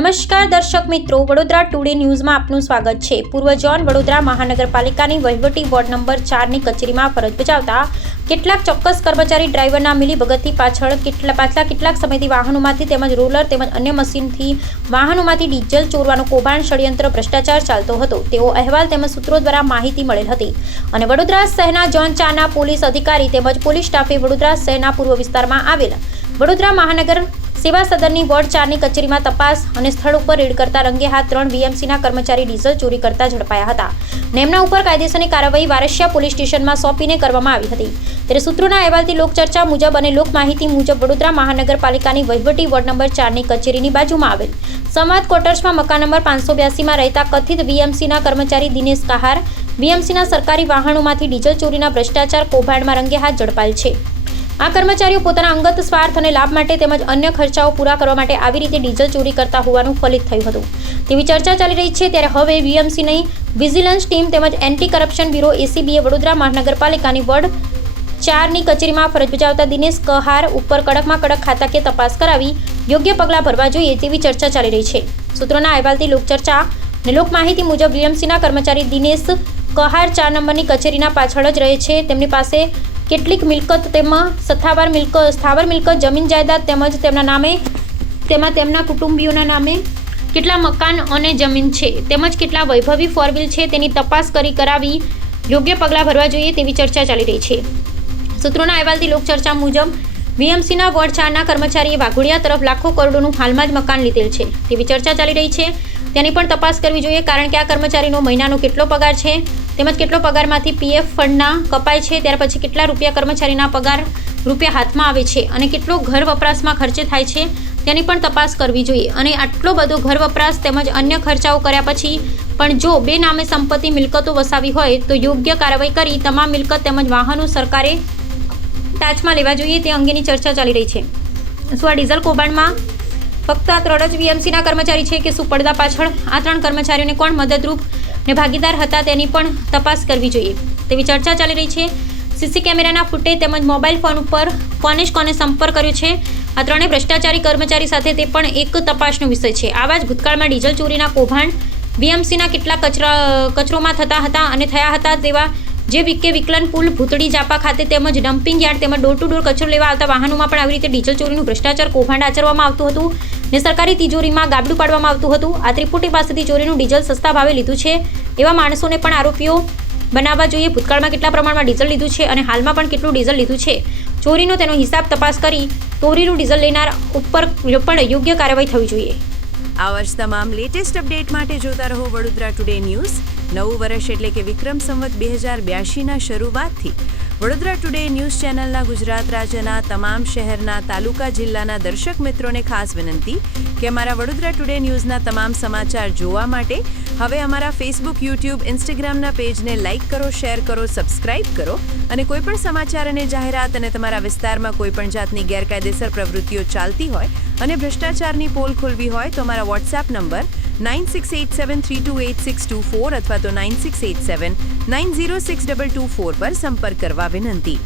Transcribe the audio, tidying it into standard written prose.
નમસ્કાર દર્શક મિત્રો, વડોદરા ટુડે ન્યૂઝમાં આપનું સ્વાગત છે। પૂર્વ ઝોન વડોદરા મહાનગરપાલિકાની વહીવટી વોર્ડ નંબર 4ની કચેરીમાં ફરજ બજાવતા કેટલાક ચોક્કસ કર્મચારી ડ્રાઈવરના મિલીભગતથી પાછળ કેટલાક સમયથી વાહનોમાંથી તેમજ રોલર તેમજ અન્ય મશીનથી વાહનોમાંથી ડીઝલ ચોરવાનું કૌભાંડ, ષડયંત્ર, ભ્રષ્ટાચાર ચાલતો હતો તેવો અહેવાલ તેમજ સૂત્રો દ્વારા માહિતી મળેલ હતી અને વડોદરા શહેરના ઝોન 4ના પોલીસ અધિકારી તેમજ પોલીસ સ્ટાફે વડોદરા શહેરના પૂર્વ વિસ્તારમાં આવેલ વડોદરા મહાનગર સેવા સદનની વોર્ડ 4ની કચેરીમાં તપાસ અને સ્થળ ઉપર રેડ કરતા રંગે હાથ 3 વીએમસીના કર્મચારી ડીઝલ ચોરી કરતા ઝડપાયા હતા અને એમના ઉપર કાયદેસરની કાર્યવાહી વારસિયા પોલીસ સ્ટેશનમાં સોંપીને કરવામાં આવી હતી। ત્યારે સૂત્રોના અહેવાલથી લોકચર્ચા મુજબ અને લોક માહિતી મુજબ વડોદરા મહાનગરપાલિકાની વહીવટી વોર્ડ નંબર 4ની કચેરીની બાજુમાં આવેલ સંવાદ ક્વાર્ટર્સમાં મકાન નંબર 582માં રહેતા કથિત વીએમસીના કર્મચારી દિનેશ કહાર વીએમસીના સરકારી વાહનોમાંથી ડીઝલ ચોરીના ભ્રષ્ટાચાર કૌભાંડમાં રંગે હાથ ઝડપાયેલ છે। આ કર્મચારીઓ પોતાના અંગત સ્વાર્થ અને લાભ માટે તેમજ અન્ય ખર્ચાઓ પૂરા કરવા માટે આવી રીતે ડીઝલ ચોરી કરતા હોવાનું ફલિત થયું હતું તેવી ચર્ચા ચાલી રહી છે। ત્યારે હવે વીએમસીની વિજિલન્સ ટીમ તેમજ એન્ટી કરપ્શન બ્યુરો એસીબીએ વડોદરા મહાનગરપાલિકાની વોર્ડ 4ની કચેરીમાં ફરજ બજાવતા દિનેશ કહાર ઉપર કડકમાં કડક ખાતાકીય તપાસ કરાવી યોગ્ય પગલાં ભરવા જોઈએ તેવી ચર્ચા ચાલી રહી છે। સૂત્રોના અહેવાલથી લોકચર્ચા અને લોક માહિતી મુજબ વીએમસીના કર્મચારી દિનેશ કહાર 4 નંબરની કચેરીના પાછળ જ રહે છે। તેમની પાસે કેટલીક મિલકત તેમાં સ્થાવર મિલકત જમીન જાયદાદ તેમજ તેમના નામે તેમના કુટુંબીઓના નામે કેટલા મકાન અને જમીન છે તેમજ કેટલા વૈભવી ફોર વ્હીલ છે તેની તપાસ કરાવી યોગ્ય પગલાં ભરવા જોઈએ તેવી ચર્ચા ચાલી રહી છે। સૂત્રોના અહેવાલથી લોકચર્ચા મુજબ વીએમસીના વોર્ડ 4ના કર્મચારીએ વાઘોડિયા તરફ લાખો કરોડોનું હાલમાં જ મકાન લીધેલ છે તેવી ચર્ચા ચાલી રહી છે। તેની પણ તપાસ કરવી જોઈએ કારણ કે આ કર્મચારીનો મહિનાનો કેટલો પગાર છે તેમજ કેટલો પગારમાંથી પીએફ ફંડના કપાય છે, ત્યાર પછી કેટલા રૂપિયા કર્મચારીના પગાર રૂપિયા હાથમાં આવે છે અને કેટલો ઘર વપરાશમાં ખર્ચે થાય છે તેની પણ તપાસ કરવી જોઈએ। અને આટલો બધો ઘર વપરાશ તેમજ અન્ય ખર્ચાઓ કર્યા પછી પણ જો બે નામે સંપત્તિ મિલકતો વસાવી હોય તો યોગ્ય કાર્યવાહી કરી તમામ મિલકત તેમજ વાહનો સરકારે ટાચમાં લેવા જોઈએ તે અંગેની ચર્ચા ચાલી રહી છે। શું આ ડીઝલ કૌભાંડમાં ફક્ત આ 3 જ વીએમસીના કર્મચારી છે કે શું પડદા પાછળ આ 3 કર્મચારીઓને કોણ મદદરૂપ ને ભાગીદાર હતા તેની પણ તપાસ કરવી જોઈએ તેવી ચર્ચા ચાલી રહી છે। સીસી કેમેરાના ફૂટેજ તેમજ મોબાઈલ ફોન ઉપર કોને સંપર્ક કર્યો છે આ 3 ભ્રષ્ટાચારી કર્મચારી સાથે તે પણ એક તપાસનો વિષય છે। આવા જ ભૂતકાળમાં ડીઝલ ચોરીના કૌભાંડ વીએમસીના કેટલા કચરોમાં થતા હતા અને થયા હતા તેવા જે વિકલન પુલ, ભૂતળી જાપા ખાતે તેમજ ડમ્પિંગ યાર્ડ તેમજ ડોર ટુ ડોર કચરો લેવા આવતા વાહનોમાં પણ આવી રીતે ડીઝલ ચોરીનું ભ્રષ્ટાચાર કૌભાંડ આચરવામાં આવતું હતું ને સરકારી તિજોરીમાં ગાબડું પાડવામાં આવતું હતું। આ ત્રિપુટી પાસેથી ચોરીનું ડીઝલ સસ્તા ભાવે લીધું છે એવા માણસોને પણ આરોપીઓ બનાવવા જોઈએ। ભૂતકાળમાં કેટલા પ્રમાણમાં ડીઝલ લીધું છે અને હાલમાં પણ કેટલું ડીઝલ લીધું છે ચોરીનો તેનો હિસાબ તપાસ કરી ચોરીનું ડીઝલ લેનાર ઉપર પણ યોગ્ય કાર્યવાહી થવી જોઈએ। આ વર્ષ તમામ લેટેસ્ટ અપડેટ માટે જોતા રહો વડોદરા ટુડે ન્યૂઝ। નવું વર્ષ એટલે કે વિક્રમ સંવત 2082ના શરૂઆતથી વડોદરા ટુડે ન્યૂઝ ચેનલના ગુજરાત રાજ્યના તમામ શહેરના, તાલુકા, જિલ્લાના દર્શક મિત્રોને ખાસ વિનંતી કે અમારા વડોદરા ટુડે ન્યૂઝના તમામ સમાચાર જોવા માટે હવે અમારા ફેસબુક, યુટ્યુબ, ઇન્સ્ટાગ્રામના પેજને લાઇક કરો, શેર કરો, સબસ્ક્રાઇબ કરો અને કોઈપણ સમાચાર અને જાહેરાત અને તમારા વિસ્તારમાં કોઈપણ જાતની ગેરકાયદેસર પ્રવૃત્તિઓ ચાલતી હોય અને ભ્રષ્ટાચારની પોલ ખોલવી હોય તો અમારા વોટ્સએપ નંબર 9687328624 અથવા તો 9687906224 પર સંપર્ક કરવા વિનંતી।